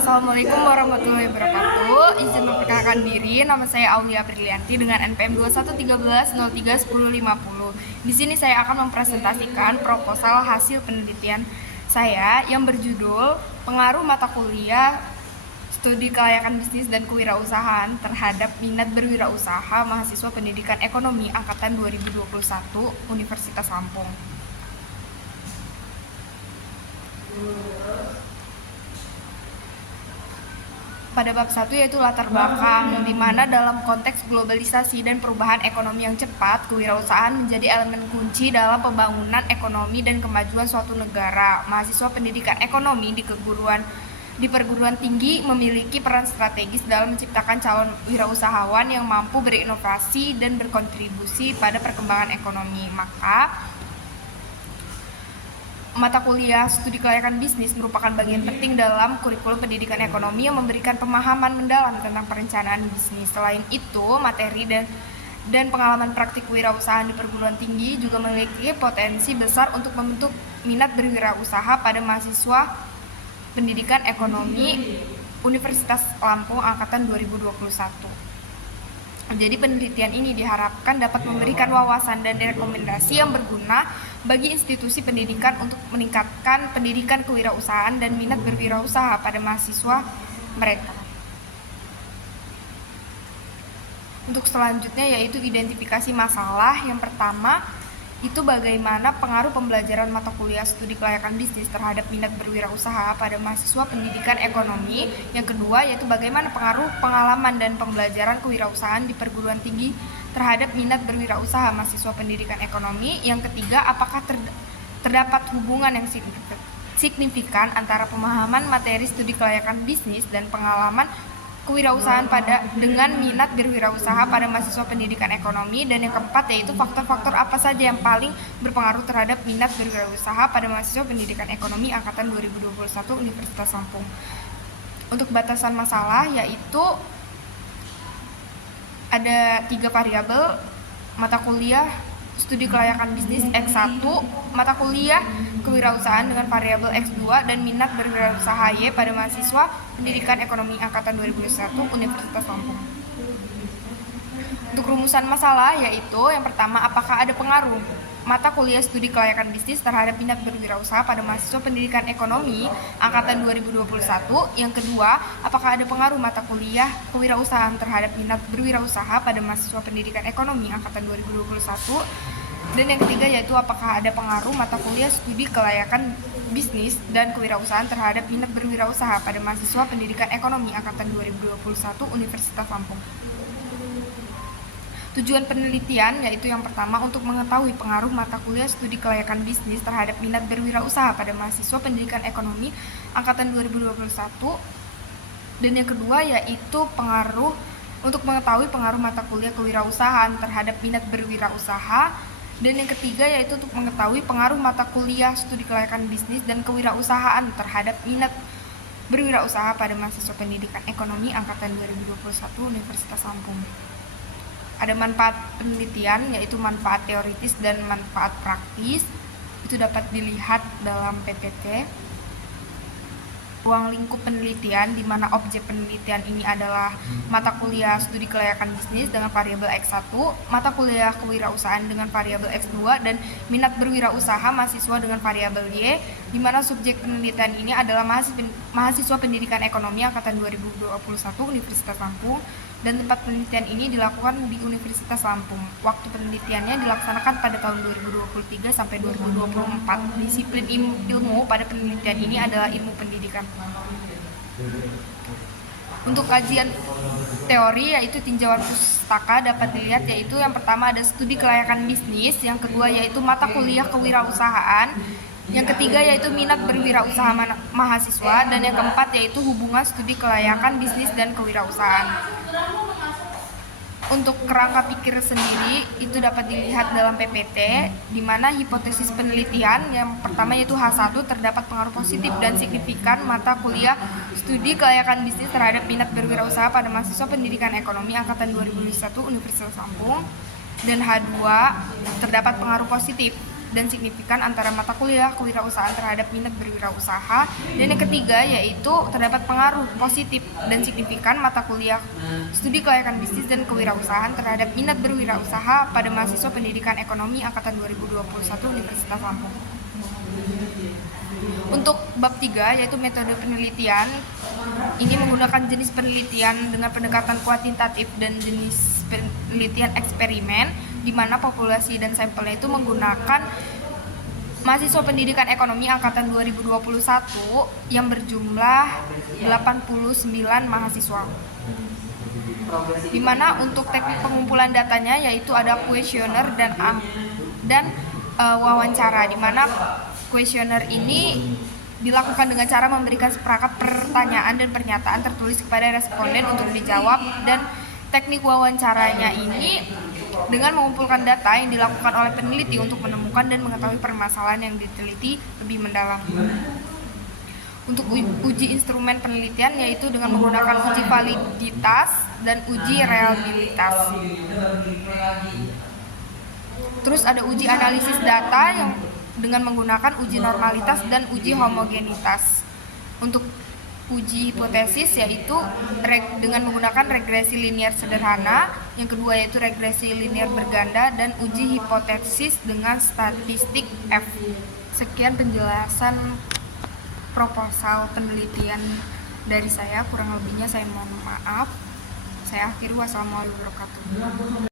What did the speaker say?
Assalamualaikum warahmatullahi wabarakatuh. Izin memperkenalkan diri, nama saya Aulia Aprilianti dengan NPM 2113031050. Di sini saya akan mempresentasikan proposal hasil penelitian saya yang berjudul Pengaruh Mata Kuliah Studi Kelayakan Bisnis dan Kewirausahaan terhadap minat berwirausaha mahasiswa Pendidikan Ekonomi Angkatan 2021 Universitas Lampung. Pada bab 1 yaitu latar belakang, di mana dalam konteks globalisasi dan perubahan ekonomi yang cepat, kewirausahaan menjadi elemen kunci dalam pembangunan ekonomi dan kemajuan suatu negara. Mahasiswa pendidikan ekonomi di perguruan tinggi memiliki peran strategis dalam menciptakan calon wirausahawan yang mampu berinovasi dan berkontribusi pada perkembangan ekonomi. Maka mata kuliah studi kelayakan bisnis merupakan bagian penting dalam kurikulum pendidikan ekonomi yang memberikan pemahaman mendalam tentang perencanaan bisnis. Selain itu, materi dan pengalaman praktik kewirausahaan di perguruan tinggi juga memiliki potensi besar untuk membentuk minat berwirausaha pada mahasiswa pendidikan ekonomi Universitas Lampung angkatan 2021. Jadi penelitian ini diharapkan dapat memberikan wawasan dan rekomendasi yang berguna bagi institusi pendidikan untuk meningkatkan pendidikan kewirausahaan dan minat berwirausaha pada mahasiswa mereka. Untuk selanjutnya yaitu identifikasi masalah. Yang pertama itu bagaimana pengaruh pembelajaran mata kuliah studi kelayakan bisnis terhadap minat berwirausaha pada mahasiswa pendidikan ekonomi. Yang kedua yaitu bagaimana pengaruh pengalaman dan pembelajaran kewirausahaan di perguruan tinggi terhadap minat berwirausaha mahasiswa pendidikan ekonomi. Yang ketiga, apakah terdapat hubungan yang signifikan antara pemahaman materi studi kelayakan bisnis dan pengalaman kewirausahaan dengan minat berwirausaha pada mahasiswa pendidikan ekonomi. Dan yang keempat yaitu faktor-faktor apa saja yang paling berpengaruh terhadap minat berwirausaha pada mahasiswa pendidikan ekonomi angkatan 2021 Universitas Lampung. Untuk batasan masalah yaitu ada 3 variabel: mata kuliah studi kelayakan bisnis X1, mata kuliah kewirausahaan dengan variabel X2, dan minat berwirausaha Y pada mahasiswa pendidikan ekonomi angkatan 2021 Universitas Lampung. Untuk rumusan masalah yaitu yang pertama, apakah ada pengaruh mata kuliah studi kelayakan bisnis terhadap minat berwirausaha pada mahasiswa pendidikan ekonomi angkatan 2021. Yang kedua, apakah ada pengaruh mata kuliah kewirausahaan terhadap minat berwirausaha pada mahasiswa pendidikan ekonomi angkatan 2021. Dan yang ketiga yaitu apakah ada pengaruh mata kuliah studi kelayakan bisnis dan kewirausahaan terhadap minat berwirausaha pada mahasiswa pendidikan ekonomi angkatan 2021 Universitas Lampung. Tujuan penelitian yaitu yang pertama untuk mengetahui pengaruh mata kuliah studi kelayakan bisnis terhadap minat berwirausaha pada mahasiswa pendidikan ekonomi angkatan 2021. Dan yang kedua yaitu untuk mengetahui pengaruh mata kuliah kewirausahaan terhadap minat berwirausaha. Dan yang ketiga yaitu untuk mengetahui pengaruh mata kuliah studi kelayakan bisnis dan kewirausahaan terhadap minat berwirausaha pada mahasiswa pendidikan ekonomi angkatan 2021 Universitas Lampung. Ada manfaat penelitian yaitu manfaat teoritis dan manfaat praktis. Itu dapat dilihat dalam PPT. Ruang lingkup penelitian di mana objek penelitian ini adalah mata kuliah studi kelayakan bisnis dengan variabel X1, mata kuliah kewirausahaan dengan variabel X2, dan minat berwirausaha mahasiswa dengan variabel Y, di mana subjek penelitian ini adalah mahasiswa pendidikan ekonomi angkatan 2021 Universitas Lampung, dan tempat penelitian ini dilakukan di Universitas Lampung. Waktu penelitiannya dilaksanakan pada tahun 2023 sampai 2024. Disiplin ilmu pada penelitian ini adalah ilmu pendidikan. Untuk kajian teori yaitu tinjauan pustaka dapat dilihat yaitu yang pertama ada studi kelayakan bisnis, yang kedua yaitu mata kuliah kewirausahaan, yang ketiga yaitu minat berwirausaha mahasiswa, dan yang keempat yaitu hubungan studi kelayakan bisnis dan kewirausahaan. Untuk kerangka pikir sendiri itu dapat dilihat dalam PPT, di mana hipotesis penelitian yang pertama yaitu H1 terdapat pengaruh positif dan signifikan mata kuliah studi kelayakan bisnis terhadap minat berwirausaha pada mahasiswa pendidikan ekonomi angkatan 2021 Universitas Lampung. Dan H2 terdapat pengaruh positif dan signifikan antara mata kuliah kewirausahaan terhadap minat berwirausaha. Dan yang ketiga yaitu terdapat pengaruh positif dan signifikan mata kuliah studi kelayakan bisnis dan kewirausahaan terhadap minat berwirausaha pada mahasiswa pendidikan ekonomi angkatan 2021 Universitas Lampung. Untuk bab 3 yaitu metode penelitian, ini menggunakan jenis penelitian dengan pendekatan kuantitatif dan jenis penelitian eksperimen, di mana populasi dan sampelnya itu menggunakan mahasiswa pendidikan ekonomi angkatan 2021 yang berjumlah 89 mahasiswa. Di mana untuk teknik pengumpulan datanya yaitu ada kuesioner dan wawancara, di mana kuesioner ini dilakukan dengan cara memberikan seperangkat pertanyaan dan pernyataan tertulis kepada responden untuk dijawab, dan teknik wawancaranya ini dengan mengumpulkan data yang dilakukan oleh peneliti untuk menemukan dan mengetahui permasalahan yang diteliti lebih mendalam. Untuk uji instrumen penelitian yaitu dengan menggunakan uji validitas dan uji reliabilitas. Terus ada uji analisis data yang dengan menggunakan uji normalitas dan uji homogenitas. Untuk uji hipotesis yaitu dengan menggunakan regresi linear sederhana, yang kedua yaitu regresi linear berganda, dan uji hipotesis dengan statistik F. Sekian penjelasan proposal penelitian dari saya, kurang lebihnya saya mohon maaf. Saya akhiri, wassalamualaikum warahmatullahi wabarakatuh.